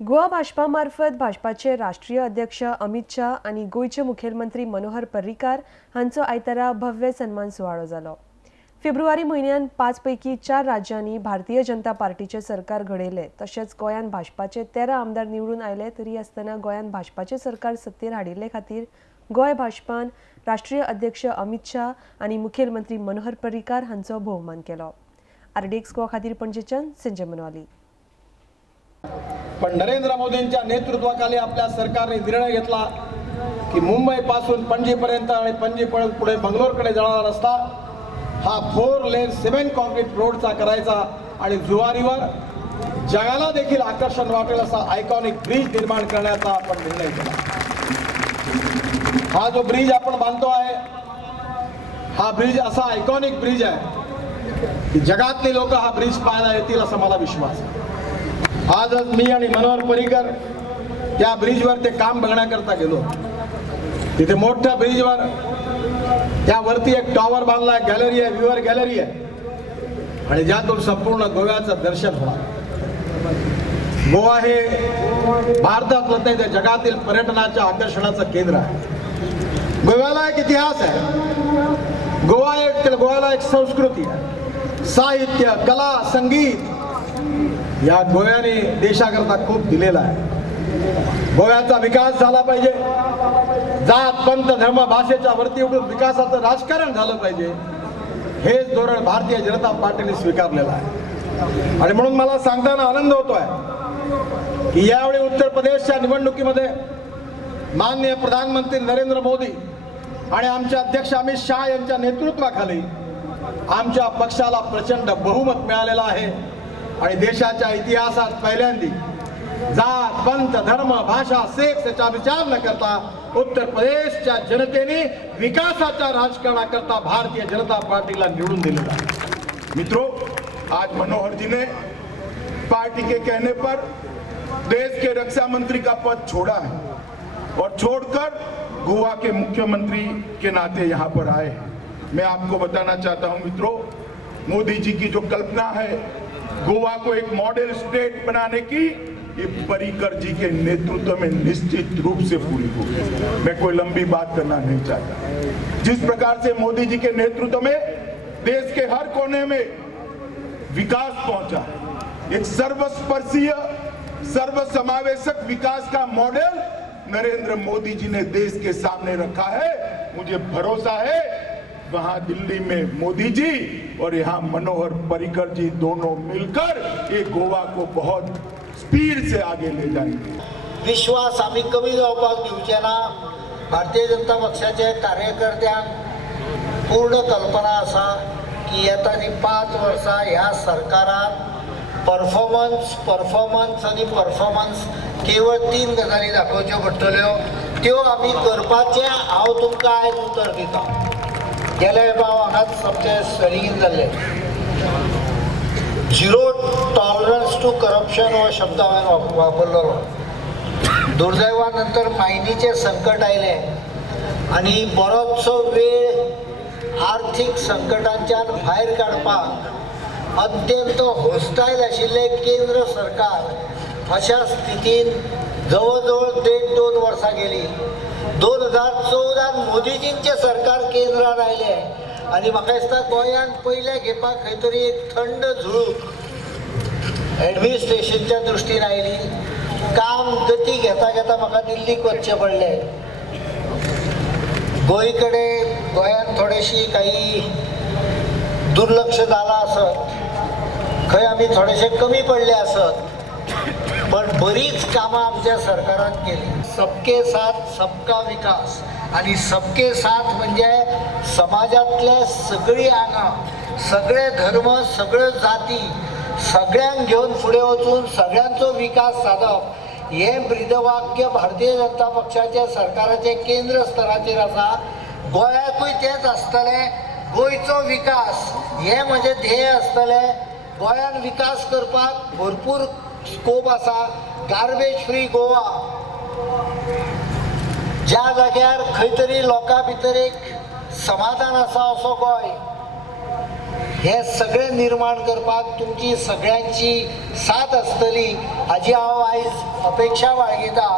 गोवा भाजपा मार्फत भाजपाचे राष्ट्रीय अध्यक्ष अमित शाह आणि गोयचे मुखेलमंत्री मनोहर पर्रीकार हांचो आयतारा भव्य सन्मान सुवाळो जालो। फेब्रुवारी म्हयन्यात 5 पैकी 4 राज्यांनी भारतीय जनता पार्टीचे सरकार घडयले, तशेंच गोंयात भाजपाचे 13 आमदार निवडून आयले तरी आसतना गोंयात भाजपाचे सरकार सत्तेर हाडिल्ले खातीर गोय भाजपान राष्ट्रीय अध्यक्ष अमित शाह आणि मुखेलमंत्री मनोहर पर्रीकार हांचो भोवमान केलो। RDX गोवा खातीर पणजेच्यान संजय मनवाली। पण नरेंद्र मोदींच्या नेतृत्वाखाली आपल्या सरकारने निर्णय घेतला की मुंबई पासून पणजीपर्यंत आणि पणजीपर्यंत पुढे बंगलोरकडे जाणारा रस्ता हा 4 लेन सिमेंट कॉन्क्रीट रोडचा करायचा आणि जुवारीवर जगाला देखील आकर्षण वाटेल असा आयकॉनिक ब्रिज निर्माण करण्याचा आपण निर्णय केला। हा जो ब्रिज आपण बांधतो आहे हा ब्रिज असा आयकॉनिक ब्रिज आहे की जगातले लोक हा ब्रिज पाहायला येतील असा मला विश्वास आहे। आजच मी आणि मनोहर पर्रीकर त्या ब्रिजवर ते काम बघण्याकरता गेलो। तिथे मोठ्या ब्रिजवर त्यावरती एक टॉवर बांधला आहे, गॅलरी आहे, व्ह्यूअर गॅलरी आहे आणि ज्यातून संपूर्ण गोव्याचं दर्शन होणार। गोवा हे भारतातलं नाही तर जगातील पर्यटनाच्या आकर्षणाचं केंद्र आहे। गोव्याला एक इतिहास आहे, गोव्याला एक संस्कृती आहे, साहित्य, कला, संगीत या गोव्याने देशाकरता खूप दिलेला आहे। गोव्याचा विकास झाला पाहिजे, जात पंथ धर्म भाषेच्या वरती उठून विकासाचं राजकारण झालं पाहिजे, हेच धोरण भारतीय जनता पार्टीने स्वीकारलेलं आहे। आणि म्हणून मला सांगताना आनंद होतोय की यावेळी उत्तर प्रदेशच्या निवडणुकीमध्ये माननीय प्रधानमंत्री नरेंद्र मोदी आणि आमचे अध्यक्ष अमित शाह यांच्या नेतृत्वाखाली आमच्या पक्षाला प्रचंड बहुमत मिळालेलं आहे आणि देशाच्या इतिहासात पहिल्यांदा जात पंथ धर्म भाषा सेक्स याचा विचार न करता उत्तर प्रदेशच्या जनतेने विकासाच्या राजकारणाकरता भारतीय जनता पार्टीला निवडून दिलेला आहे। मित्रों, आज मनोहर जी ने पार्टी के कहने पर देश के रक्षा मंत्री का पद छोड़ा है और छोड़कर गोवा के मुख्यमंत्री के नाते यहाँ पर आए हैं। मैं आपको बताना चाहता हूँ मित्रों, मोदी जी की जो कल्पना है गोवा को एक मॉडल स्टेट बनाने की, ये पर्रीकर जी के नेतृत्व में निश्चित रूप से पूरी होगी। मैं कोई लंबी बात करना नहीं चाहता। जिस प्रकार से मोदी जी के नेतृत्व में देश के हर कोने में विकास पहुंचा, एक सर्वस्पर्शीय सर्वसमावेशक विकास का मॉडल नरेंद्र मोदी जी ने देश के सामने रखा है। मुझे भरोसा है वहां दिल्ली में मोदी जी और यहाँ मनोहर पर्रीकर जी दोनों मिलकर ये गोवा को बहुत स्पीड से आगे ले जाएंगे। विश्वास आम्ही कमी जावपाक दिवचे ना। भारतीय जनता पक्षाचे कार्यकर्त्यांक पूर्ण कल्पना आसा की येता ती 5 वर्सां ह्या सरकारान परफॉर्मन्स आणि परफॉर्मन्स केवळ 3 गजाली दाखोवच्यो पडटल्यो, त्यो आमी करपाचे हांव तुमकां आयज उतर दिता। गेल्या भाव हांगाच आमचे स्वेरींग जाल्ले, झिरो टॉलरन्स टू करप्शन हो शब्द हांवें वापरलो। दुर्दैवा नंतर मायनीचे संकट आयले आणि बरोचसो वेळ आर्थीक संकटांच्यान भायर काडपाक अत्यंत होस्टायल आशिल्ले केंद्र सरकार अशा स्थितीन जवळ 1.5-2 वर्सां गेली। 2014 मोदीजींचे सरकार केंद्रात आयले आणि म्हाका दिसता गोंयांत पयल्या खेपाक खंय तरी एक थंड झुळूक ॲडमिनिस्ट्रेशनच्या दृश्टीन आयली। काम गती घेता घेता म्हाका दिल्लीक वचचें पडलें। गोंयांत थोडीशी काही दुर्लक्ष जाला आसत, खंय आमी थोडेशे कमी पडले आसत, पण बरीच कामां आमच्या सरकारान केली। सबके साथ सबका विकास आणि सबके साथ म्हणजे समाजातले सगळी आंगां, सगळे धर्म, सगळ्यो जाती सगळ्यांक घेऊन फुडें वचून सगळ्यांचो विकास साधप, हे ब्रीदवाक्य भारतीय जनता पक्षाच्या सरकाराचे केंद्र स्तराचेर आसा। गोंयाकूय तेच आसतलें, गोंयचो विकास हे म्हजें ध्येय आसतलें। गोंयान विकास करपाक भरपूर स्कोप आसा। गार्बेज फ्री गोवा, ज्या जाग्यार खंय तरी लोकां भितर एक समाधान आसा असो गोंय, हे सगळे निर्माण करपाक तुमची सगळ्यांची साथ आसतली हाची हांव आयज अपेक्षा बाळगिता